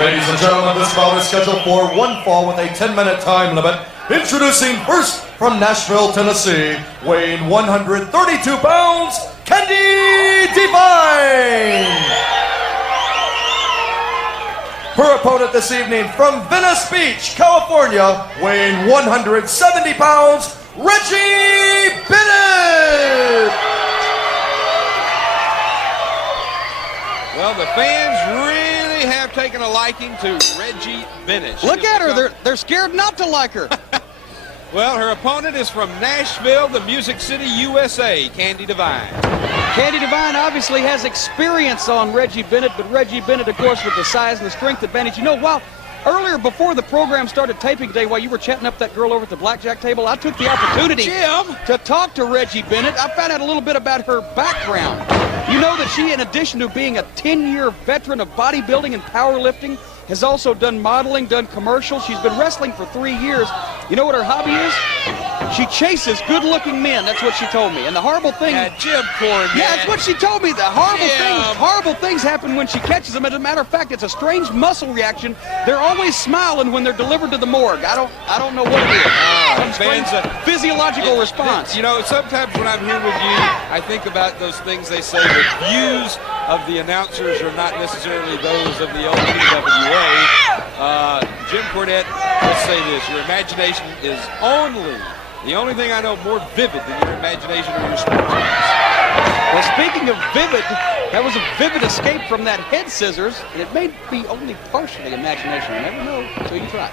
Ladies and gentlemen, this bout is scheduled for one fall with a 10-minute time limit. Introducing first from Nashville, Tennessee, weighing 132 pounds, Candi Divine. Her opponent this evening from Venice Beach, California, weighing 170 pounds, Reggie Bennett. Well, the fans really have taken a liking to Reggie Bennett. Look at her. They're scared not to like her. Well, her opponent is from Nashville, the Music City, USA, Candi Divine. Candi Divine obviously has experience on Reggie Bennett, but Reggie Bennett, of course, with the size and the strength advantage. You know, while earlier before the program started taping today, while you were chatting up that girl over at the blackjack table, I took the opportunity to talk to Reggie Bennett. I found out a little bit about her background. You know that she, in addition to being a 10-year veteran of bodybuilding and powerlifting, has also done modeling, done commercials. She's been wrestling for 3 years. You know what her hobby is? She chases good-looking men. That's what she told me. And the horrible thing... Jim Cornette. Yeah, that's what she told me. The horrible things happen when she catches them. As a matter of fact, it's a strange muscle reaction. They're always smiling when they're delivered to the morgue. I don't know what it is. Some strange physiological response. You know, sometimes when I'm here with you, I think about those things they say. The views of the announcers are not necessarily those of the old NWA. Jim Cornette, let's say this, your imagination is the only thing I know more vivid than your imagination or your sports eyes. Well, speaking of vivid, that was a vivid escape from that head scissors, and it may be only partially imagination. You never know until you try.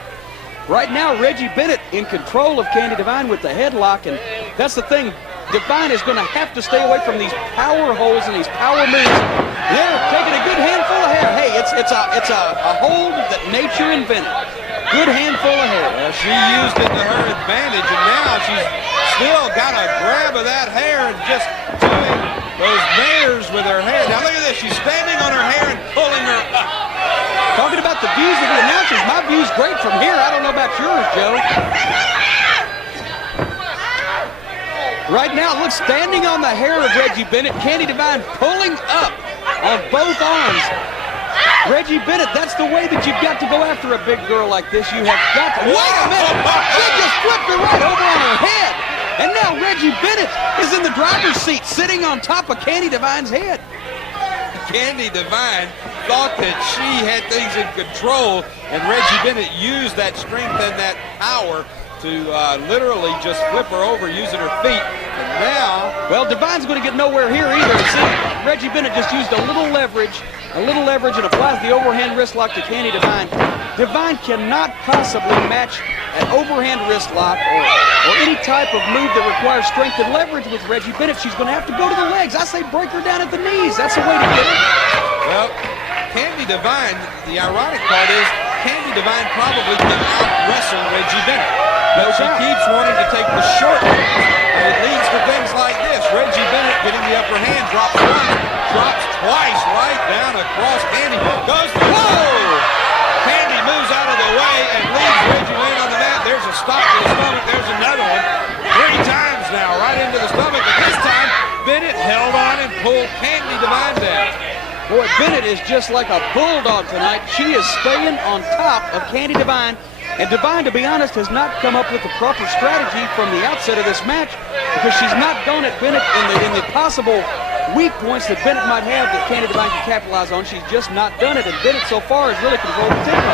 Right now, Reggie Bennett in control of Candi Divine with the headlock, and that's the thing. Divine is going to have to stay away from these power holds and these power moves. They're taking a good handful of hair. Hey, it's a hold that nature invented. Good handful of hair. Well, she used it to her advantage, and now she's still got a grab of that hair and just doing those mares with her hair. Now look at this. She's standing on her hair and pulling her up. Talking about the views of the announcers, my view's great from here. I don't know about yours, Joe. Right now, look, standing on the hair of Reggie Bennett, Candi Divine pulling up on both arms. Reggie Bennett, that's the way that you've got to go after a big girl like this. You have got to. Wait a minute! She just flipped her right over on her head. And now Reggie Bennett is in the driver's seat, sitting on top of Candi Divine's head. Candi Divine thought that she had things in control, and Reggie Bennett used that strength and that power to literally just flip her over using her feet. And now... Well, Divine's going to get nowhere here either. See, Reggie Bennett just used a little leverage and applies the overhand wrist lock to Candi Divine. Divine cannot possibly match an overhand wrist lock or any type of move that requires strength and leverage with Reggie Bennett. She's going to have to go to the legs. I say break her down at the knees. That's the way to get her. Well, Candi Divine, the ironic part is Candi Divine probably can out-wrestle Reggie Bennett. But she keeps wanting to take the short route, and it leads to things like this. Reggie Bennett getting the upper hand, drops once, drops twice, right down across Candi. Goes, whoa! Candi moves out of the way and leaves Reggie laying on the mat. There's a stop to the stomach. There's another one. 3 times now, right into the stomach. But this time, Bennett held on and pulled Candi Divine down. Boy, Bennett is just like a bulldog tonight. She is staying on top of Candi Divine. And Divine, to be honest, has not come up with the proper strategy from the outset of this match because she's not gone at Bennett in the possible weak points that Bennett might have that Candi Divine can capitalize on. She's just not done it, and Bennett so far has really controlled the tempo.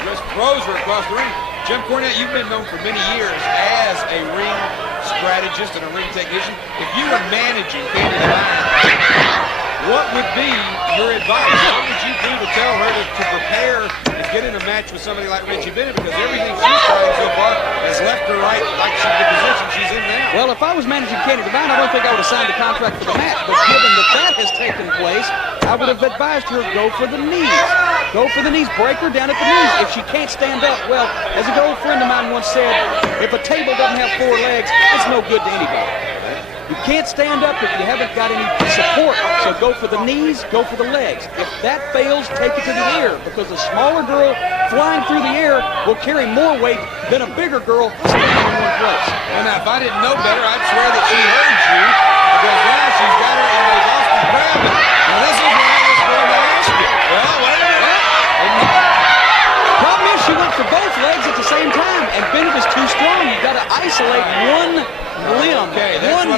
She just throws her across the ring. Jim Cornette, you've been known for many years as a ring strategist and a ring technician. If you were managing Candi Divine, what would be your advice? What would you do to tell her to prepare and get in a match with somebody like Reggie Bennett? Because everything she's trying so far has left her right like the position she's in now. Well, if I was managing Candi Divine, I don't think I would have signed a contract for the match. But given that has taken place, I would have advised her go for the knees. Go for the knees. Break her down at the knees. If she can't stand up, well, as an old friend of mine once said, if a table doesn't have 4 legs, it's no good to anybody. You can't stand up if you haven't got any support. So go for the knees, go for the legs. If that fails, take it to the ear, because a smaller girl flying through the air will carry more weight than a bigger girl standing in one place. Well, now, if I didn't know better, I'd swear that she heard you, because now she's got her in a Boston grab. Now, this is what I was going to ask you. Well, wait a minute.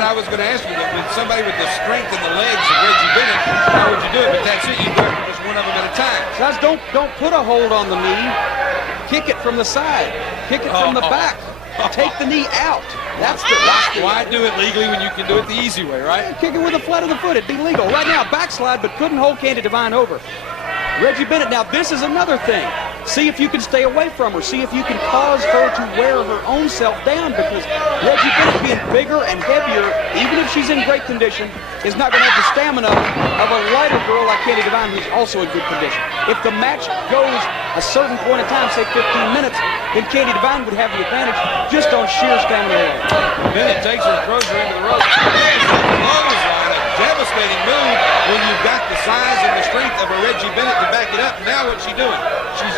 I was going to ask you. With somebody with the strength in the legs of Reggie Bennett, how would you do it? But that's it. You do it just one of them at a time. Guys, don't put a hold on the knee. Kick it from the side. Kick it from the back. Take the knee out. That's the Why do it legally when you can do it the easy way, right? Kick it with the flat of the foot. It'd be legal. Right now, backslide, but couldn't hold Candi Devine over. Reggie Bennett, now this is another thing. See if you can stay away from her. See if you can cause her to wear her own self down, because Reggie Bennett, being bigger and heavier, even if she's in great condition, is not going to have the stamina of a lighter girl like Candi Devine, who's also in good condition. If the match goes a certain point in time, say 15 minutes, then Candi Devine would have the advantage just on sheer stamina alone. Bennett takes her and throws her into the rope. Clothesline, a devastating move when you've got the size and the strength of a Reggie Bennett to back it up. Now what's she doing? She's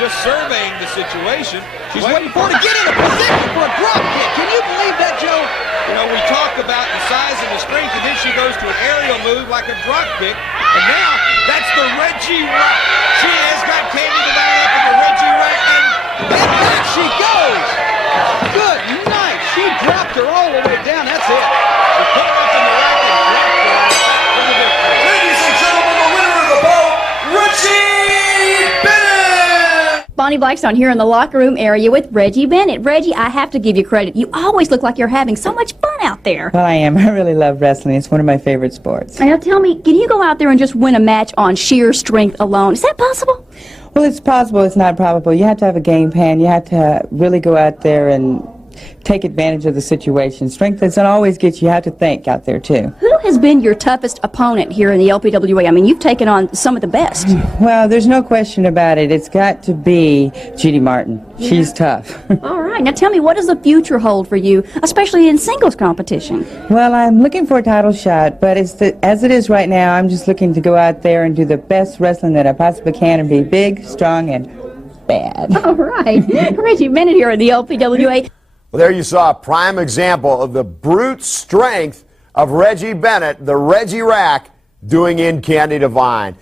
just surveying the situation. She's waiting for her to get in a position for a drop kick. Can you believe that, Joe? You know, we talk about the size and the strength, and then she goes to an aerial move like a drop kick. And now, that's the Reggie rack. She has got Candi Devine up in the Reggie rack, and back she goes. Good night. She dropped her all the way down. That's it. She put her up in the rack and dropped her for the victory. Ladies and gentlemen, the winner of the bout, Reggie Bennett! Bonnie Blackstone here in the locker room area with Reggie Bennett. Reggie, I have to give you credit. You always look like you're having so much fun out there. Well, I am. I really love wrestling. It's one of my favorite sports. Now tell me, can you go out there and just win a match on sheer strength alone? Is that possible? Well, it's possible. It's not probable. You have to have a game plan. You have to really go out there and take advantage of the situation. Strength doesn't always get you. You have to think out there, too. Who has been your toughest opponent here in the LPWA? I mean, you've taken on some of the best. Well, there's no question about it. It's got to be Judy Martin. Yeah. She's tough. All right. Now tell me, what does the future hold for you, especially in singles competition? Well, I'm looking for a title shot, but as it is right now, I'm just looking to go out there and do the best wrestling that I possibly can and be big, strong, and bad. All right. Reggie Bennett here in the LPWA. Well, there you saw a prime example of the brute strength of Reggie Bennett, the Reggie Rack, doing in Candi Devine.